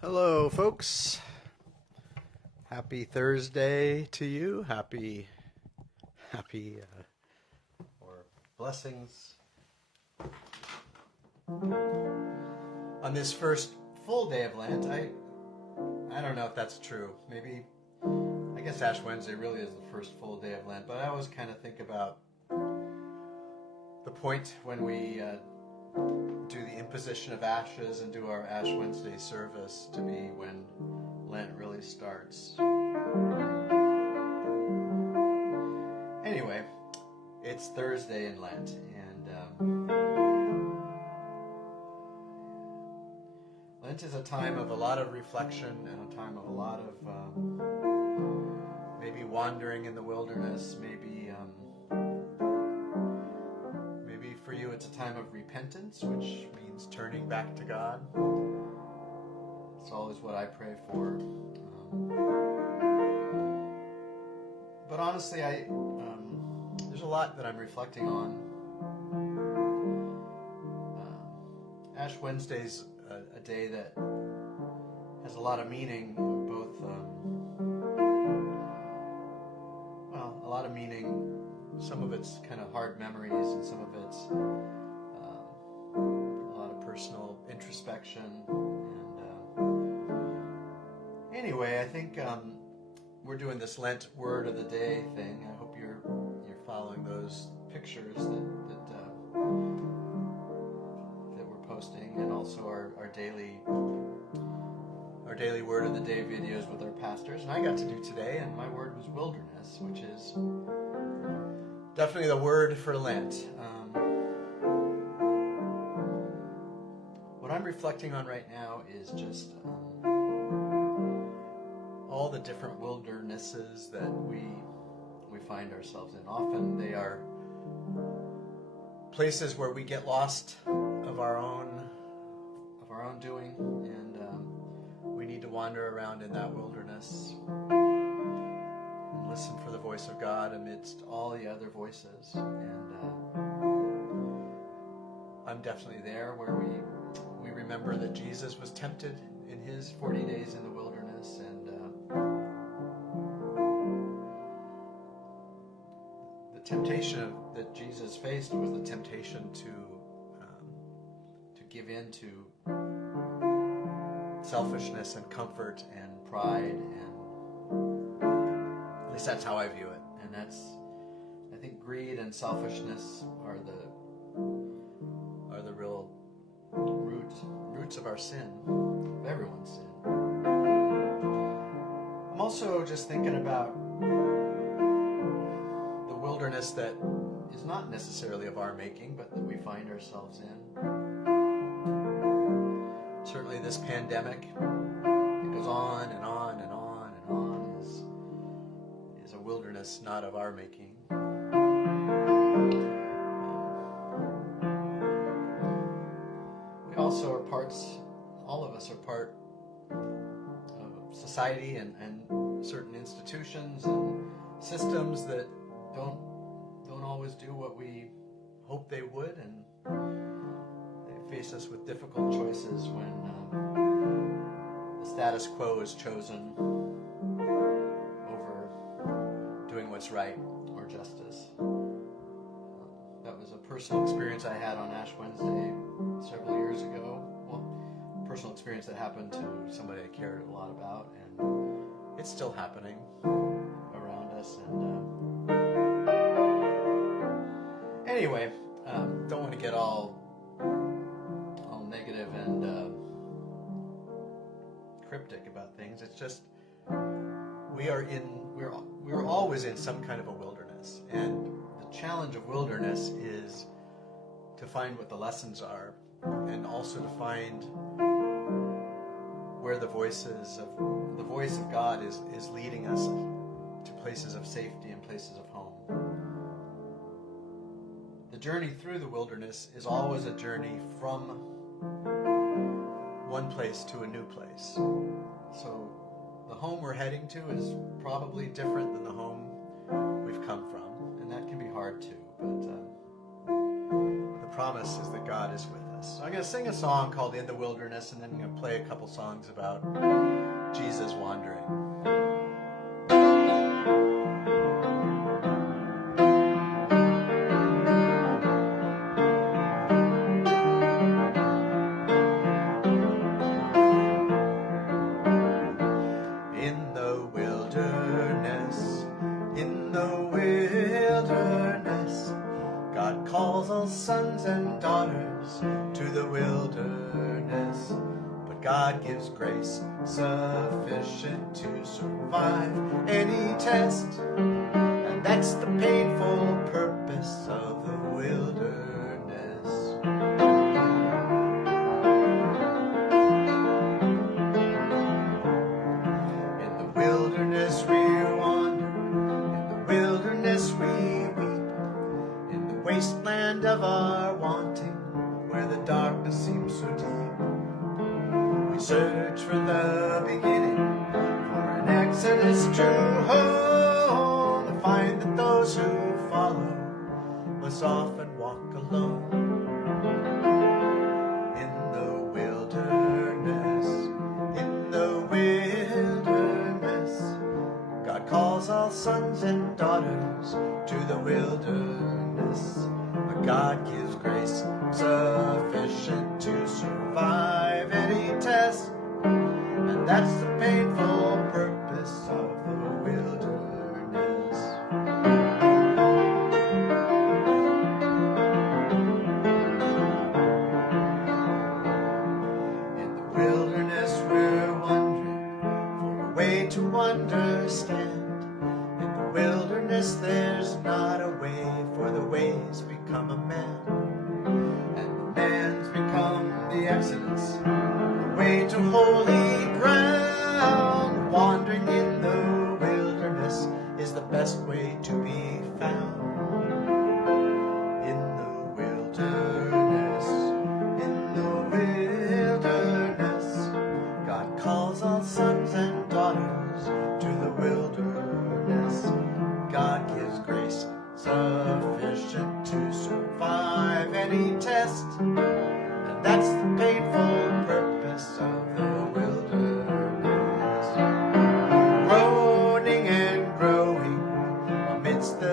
Hello, folks. Happy Thursday to you. Happy, or blessings on this first full day of Lent. I don't know if that's true. Maybe, I guess Ash Wednesday really is the first full day of Lent, but I always kind of think about the point when we do the imposition of ashes and do our Ash Wednesday service to be when Lent really starts. Anyway, it's Thursday in Lent, and Lent is a time of a lot of reflection and a time of a lot of maybe wandering in the wilderness, maybe for you it's a time of repentance, which means turning back to God. It's always what I pray for. But honestly, there's a lot that I'm reflecting on. Ash Wednesday's a day that has a lot of meaning, both, a lot of meaning. Some of it's kind of hard memories, and some of it's a lot of personal introspection. And anyway, I think we're doing this Lent Word of the Day thing. I hope you're following those pictures that we're posting, and also our daily Word of the Day videos with our pastors. And I got to do today, and my word was wilderness, which is definitely the word for Lent. What I'm reflecting on right now is just all the different wildernesses that we find ourselves in. Often they are places where we get lost of our own doing, and we need to wander around in that wilderness and listen for the voice of God amidst all the other voices. And I'm definitely there, where we remember that Jesus was tempted in his 40 days in the wilderness, and the temptation that Jesus faced was the temptation to give in to selfishness and comfort and pride, and at least that's how I view it. And I think greed and selfishness are the real roots of our sin, of everyone's sin. I'm also just thinking about the wilderness that is not necessarily of our making, but that we find ourselves in. Certainly this pandemic, it goes on and on and on and on, is a wilderness not of our making. We also are all of us are part of society and certain institutions and systems that don't always do what we hope they would, and they face us with difficult choices when the status quo is chosen over doing what's right or justice. That was a personal experience I had on Ash Wednesday several years ago. Well, personal experience that happened to somebody I cared a lot about, and it's still happening around us. And anyway, don't want to get all negative and cryptic about things. It's just we're always in some kind of a wilderness, and the challenge of wilderness is to find what the lessons are, and also to find where the voice of God is leading us to places of safety and places of home. The journey through the wilderness is always a journey from one place to a new place. So the home we're heading to is probably different than the home we've come from, and that can be hard too, but the promise is that God is with wilderness. So I'm going to sing a song called In the Wilderness, and then I'm going to play a couple songs about Jesus wandering. Calls all sons and daughters to the wilderness, but God gives grace sufficient to survive any test, and that's the painful purpose of the wilderness. In the wilderness we wander, in the wilderness we wasteland of our wanting, where the darkness seems so deep. We search for the beginning, for an exodus true home, to find that those who follow must often walk alone. In the wilderness, in the wilderness, God calls all sons and daughters to the wilderness. But God gives grace sufficient to survive any test, and that's the painful purpose of the wilderness. In the wilderness we're wondering for a way to understand. In the wilderness there's not a way, for the ways become a man, and the man's become the exodus, the way to holy ground. Wandering in the wilderness is the best way to be found. In the wilderness, in the wilderness, God calls all sons and daughters to the wilderness. God gives grace sufficient to survive any test, and that's the painful purpose of the wilderness. Groaning and growing amidst the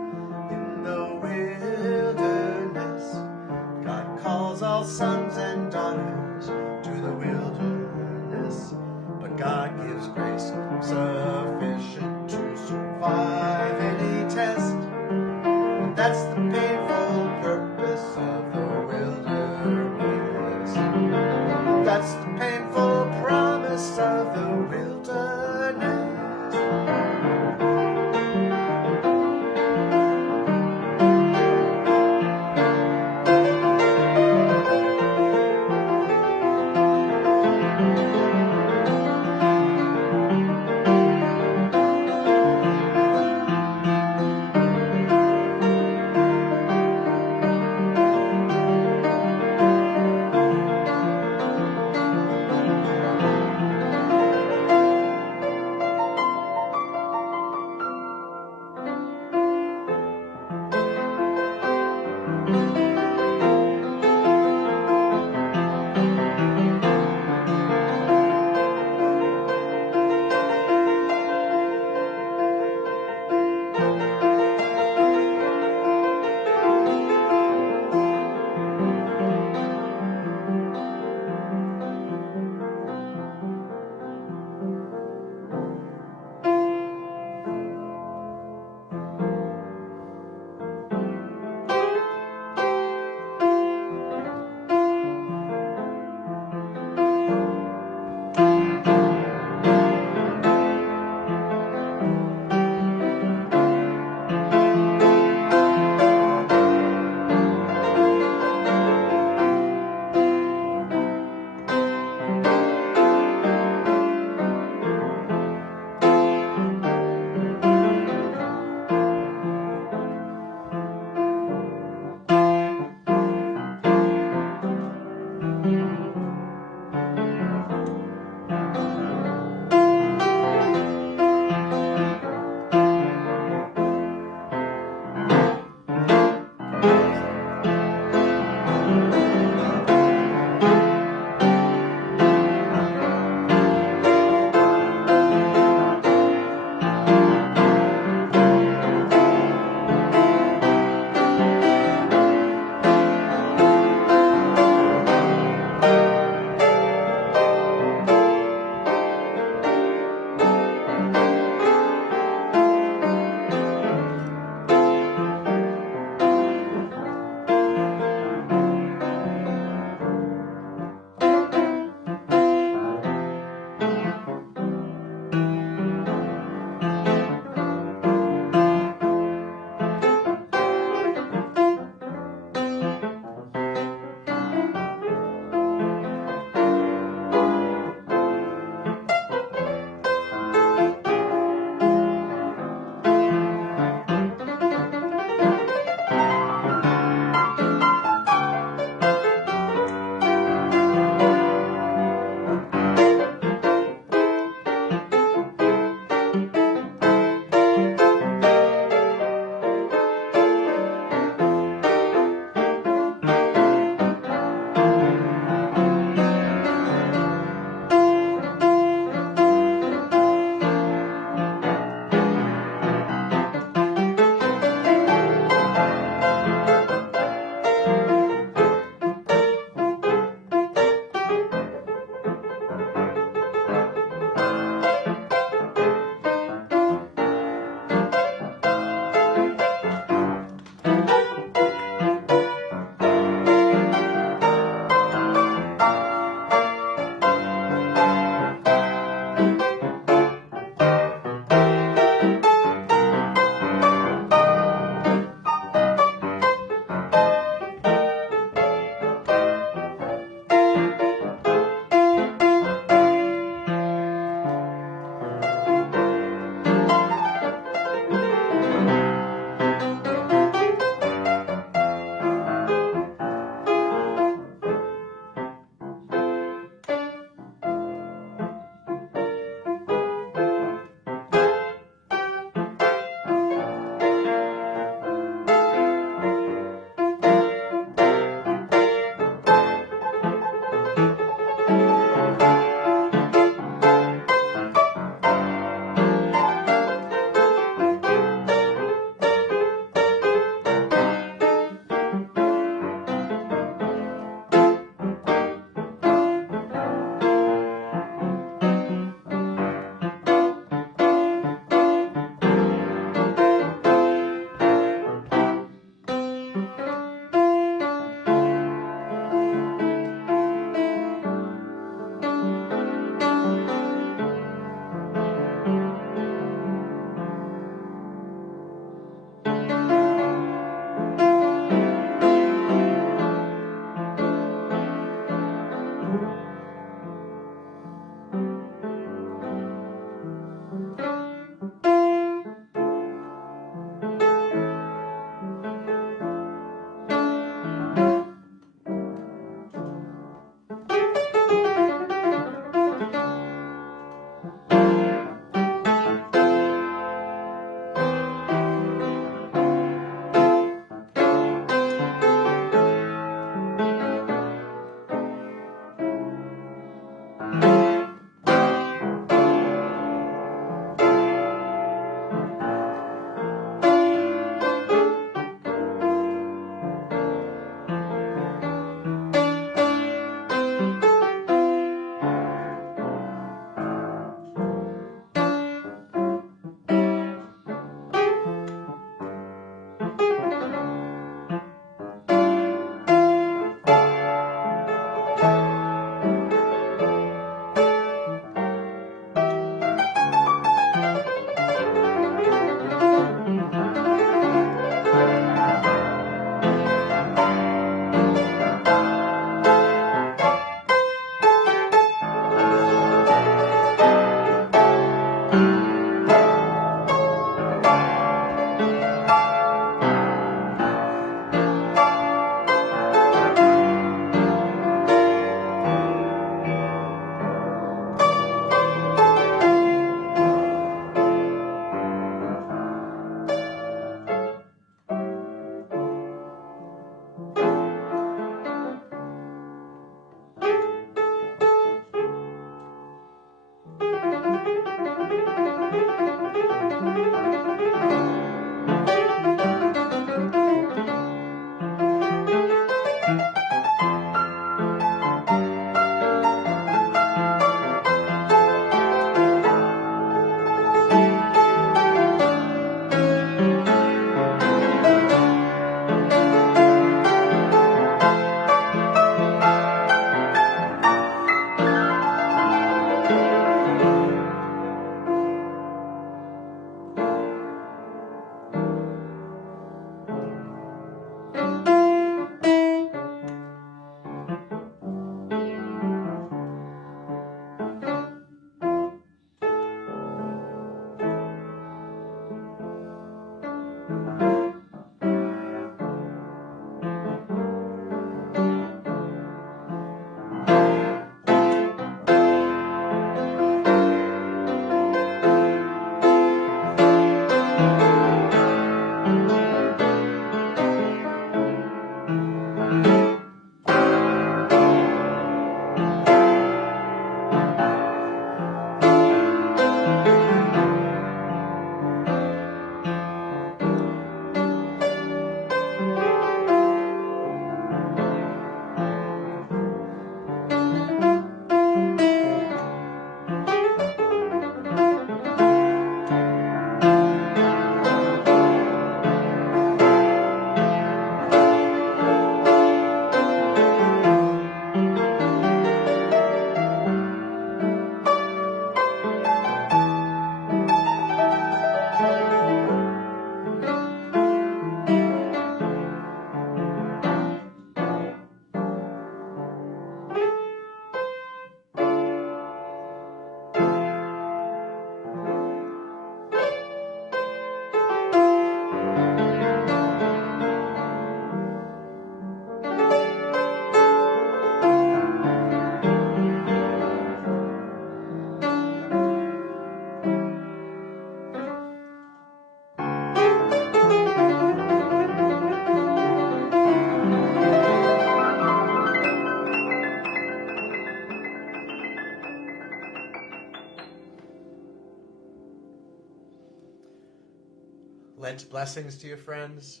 Lent blessings to you, friends.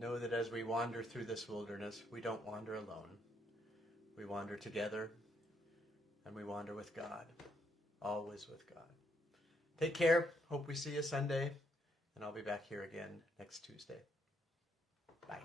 Know that as we wander through this wilderness, we don't wander alone. We wander together, and we wander with God, always with God. Take care. Hope we see you Sunday, and I'll be back here again next Tuesday. Bye.